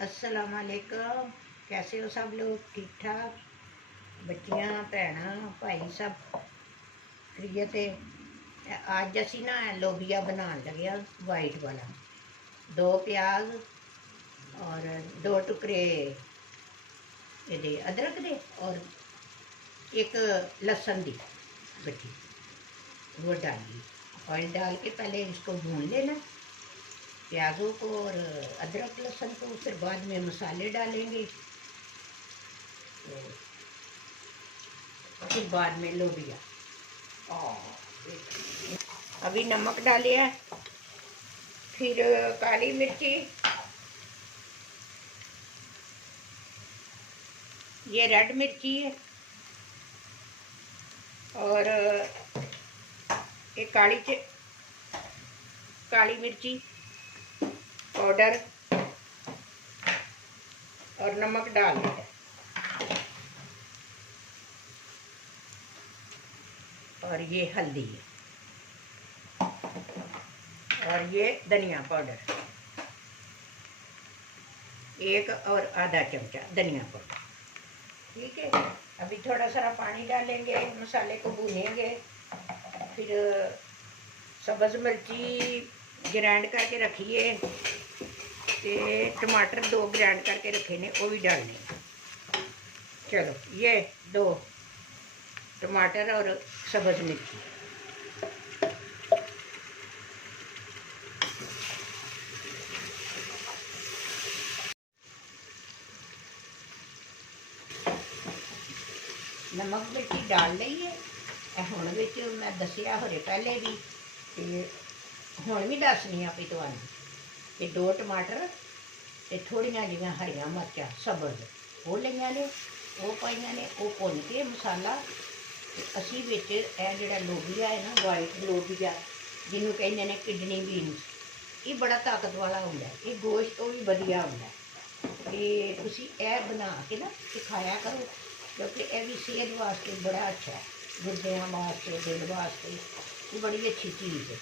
अस्सलाम वालेकुम। कैसे हो सब लोग? ठीक ठाक? बच्चियां भैन भाई सब खरीत है। अज असी ना लोबिया बनाने लगे हाँ, वाइट वाला। 2 प्याज और 2 टुकड़े ये अदरक दे और एक लहसुन दी बटी, वो डाली। ऑयल डाल के पहले इसको भून लेना, प्याज़ों को और अदरक लहसुन को। फिर बाद में मसाले डालेंगे, तो फिर बाद में लोबिया। अभी नमक डाले है, फिर काली मिर्ची, ये रेड मिर्ची है, और एक काली मिर्ची पाउडर और नमक डाल दिया, और ये हल्दी है, और ये धनिया पाउडर 1 और आधा चमचा धनिया पाउडर। ठीक है, अभी थोड़ा सारा पानी डालेंगे, मसाले को भूनेंगे। फिर सब्ज़ मिर्ची ग्राइंड करके रखिए, तो टमाटर 2 ग्राइंड करके रखे ने, वो भी डालने। चलो, ये 2 टमाटर और सब्ज़ मिर्ची। नमक मिर्ची डाल लीए। हुण विच मैं दसिया होरे पहले भी, हुण भी दसनी आ भी तुहानूं कि 2 टमाटर ते थोड़ियां जिहियां हरियां मिर्चां सब्ज़ वो लईआं ने, वो पाईआं ने। वो भुन के मसाला असी विच ए जिहड़ा लोबिया है ना, वाइट लोबिया जिन्हों कहंदे ने किडनी बीन्स, ये बड़ा ताकत वाला हुंदा है। ये गोश्त तो भी वधिया हुंदा है। ते तुसीं ए बना के ना ते खाया करो, क्योंकि यह भी सेहत वास्ते बड़ा अच्छा है, गुर्दियां वास्ते, दिल वास्ते ये बड़ी अच्छी चीज़ है।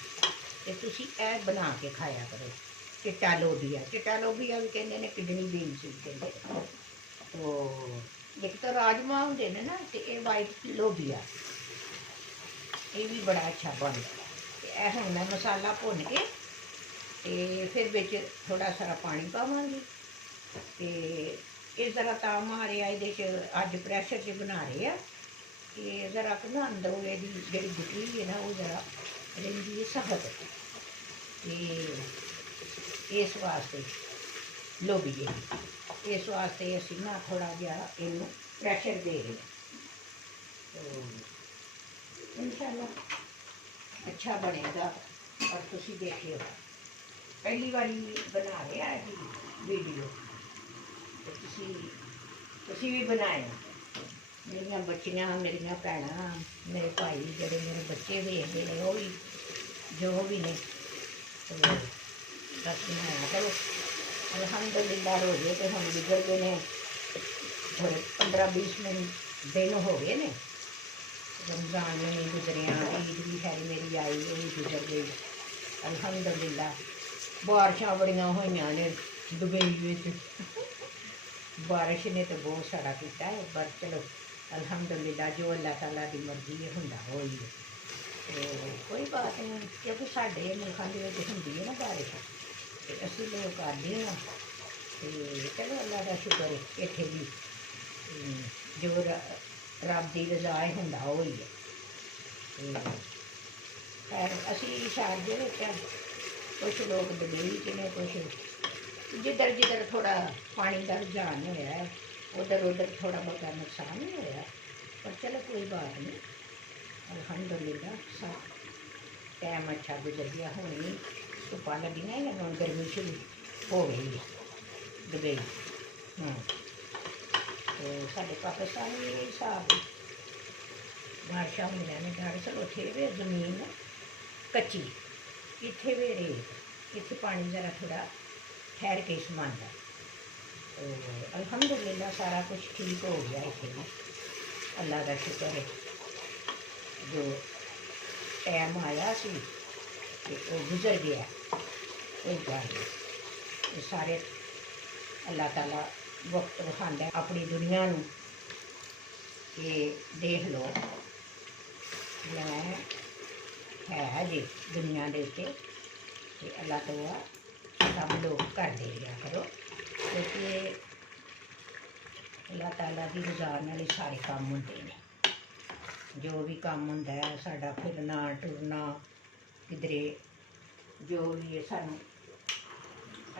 तो तुसीं ए बना के खाया करो। चिट्टा लोबिया भी कहंदे ने, किडनी बीन्स भी कहंदे ने। तो एक तो राजमा होंदे ने ना, तो ये वाइट लोबिया ये भी बड़ा अच्छा बनता है। हुण मैं मसाला भुन के ते फिर बिच थोड़ा सारा पानी पावांगी। तो ये ज़रा तां मारिया ये अज प्रैशर च बना रहे हैं कि ज़रा कि ना अंदरों ये जी गुटली है ना, वो ज़रा रही है सख्त। इस वास्ते लोबिए इस वास्ते असी ना थोड़ा जहा इनू प्रैशर दे रहे हैं। तो इंशाल्लाह अच्छा बनेगा। और तुसी देखियो, पहली बारी बना रहे हैं वीडियो, तो तुसी भी बनाए। मेरिया बच्चियां, मेरिया भैनां, मेरे भाई, जोड़े मेरे बच्चे देखते हैं, वो भी जो भी ने, तो बस बनाया करो। अल्हम्दुलिल्लाह रोजे तो हम गुजर गए ने, थोड़े 15-20 दिन हो गए ने। रमज़ान में नहीं गुजरिया, ईद भी खैर मेरी आई, वो भी गुजर गई अल्हम्दुलिल्लाह। बारिशां बड़ियां होइयां ने दुबई में, बारिश ने तो बहुत सारा किया है, पर चलो अल्हम्दुलिल्लाह, जो अल्लाह ताला की मर्जी है हुंदा हो ही है। तो कोई बात नहीं, क्योंकि साढ़े मुल्कों के होंदी है ना बारिश, तो असी लोग करते हैं। तो चलो अल्लाह का शुक्र है, इत्थे भी जो रब की रजा है हुंदा हो ही है। खैर असी शारजे विच कुछ लोग दुबई च ने, कुछ जिधर जिधर थोड़ा पानी का रुझान होया है, उधर उधर थोड़ा बहुत नुकसान ही होया, पर चलो कोई बात नहीं, अल्हम्दुलिल्लाह सब टाइम अच्छा गुजर गया। हुण भी धुप्पां लगियां ने, हुण गर्मी शुरू हो गई है दुबई। तो साढ़े पाकिस्तान भी यही हिसाब है, बारिशां होंदियां ने, दरअसल उत्थे वे जमीन कच्ची, इत्थे वे रेत, इत्थे पानी ज़रा थोड़ा ठहर के समांदा। तो अल्हम्दुलिल्लाह सारा कुछ ठीक हो गया इत्थे भी, अल्लाह का शुक्र है। जो टाइम आया सी वो गुजर गया, कोई गल नहीं, सारे ਅੱਲਾਹ ਤਾਲਾ ਵਕਤ ਵਿਖਾਉਂਦਾ ਆਪਣੀ ਦੁਨੀਆ ਨੂੰ ਕਿ ਦੇਖ ਲਓ ਮੈਂ ਹੈ ਜੀ ਦੁਨੀਆ ਦੇ ਉੱਤੇ ਤੇ ਅੱਲਾਹ ਤੋਂ ਸਭ ਲੋਕ ਕਰਦੇ ਰਿਹਾ ਕਰੋ ਕਿਉਂਕਿ ਅੱਲਾਹ ਤਾਲਾ ਦੀ ਰਜ਼ਾ ਨਾਲ ਹੀ ਸਾਰੇ ਕੰਮ ਹੁੰਦੇ ਨੇ। ਜੋ ਵੀ ਕੰਮ ਹੁੰਦਾ ਹੈ ਸਾਡਾ ਫਿਰਨਾ ਟੁਰਨਾ ਕਿਧਰੇ ਜੋ ਵੀ ਹੈ ਸਾਨੂੰ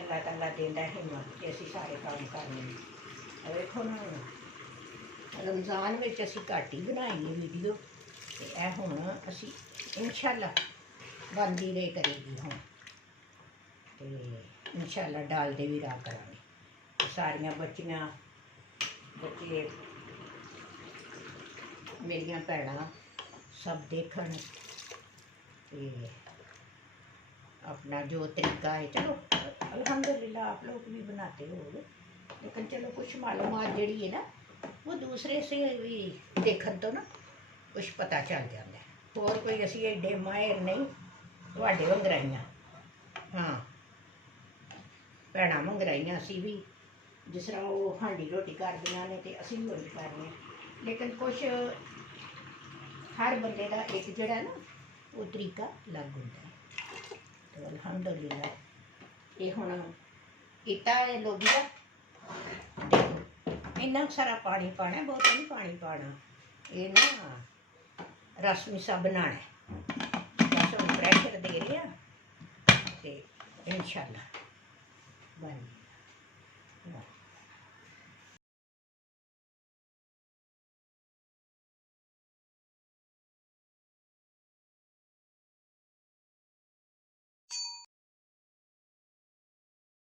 ਅੱਲਾਹ ਤਾਲਾ ਦਿੰਦਾ ਹਿੰਮਤ ਕਿ ਅਸੀਂ ਸਾਰੇ ਕੰਮ ਕਰਨੇ। ਵੇਖੋ ਨਾ ਰਮਜ਼ਾਨ ਵਿੱਚ ਅਸੀਂ ਘੱਟ ਹੀ ਬਣਾਏਂਗੇ ਵੀਡੀਓ ਤੇ ਇਹ ਹੁਣ ਅਸੀਂ ਇੰਸ਼ਾਅੱਲਾ ਬਣਦੀ ਰਹੇ ਕਰੇਗੀ ਹੁਣ ਤੇ ਇੰਸ਼ਾਅੱਲਾ ਡਾਲਦੇ ਵੀ ਰਹਾ ਕਰਾਂਗੇ। ਸਾਰੀਆਂ ਬੱਚੀਆਂ ਬੱਚੇ मेरिया भैन सब देखन ते अपना जो तरीका है चलो अल्हम्दुलिल्लाह आप लोग भी बनाते हो लेकिन चलो कुछ मालूमात जड़ी है ना वो दूसरे से भी देखन तो ना कुछ पता चल जाता है। और कोई असी एडे माहिर नहीं तुहाडे वंगराइयां हाँ भैन मंगराइयां असी भी जिस तरह वो हांडी रोटी करदियां ने ते असी भी उंज करने लेकिन कुछ हर बंदे का एक जड़ा ना वो तरीका अलग होता है। तो अल्हम्दुलिल्लाह ये हुण कीता है लोगी का इन्ना सारा पानी पाना बहुत नहीं पानी पाना ये ना रस मिसा बनाना है बस हम प्रैशर दे रहे हैं तो इंशाअल्लाह बन गया।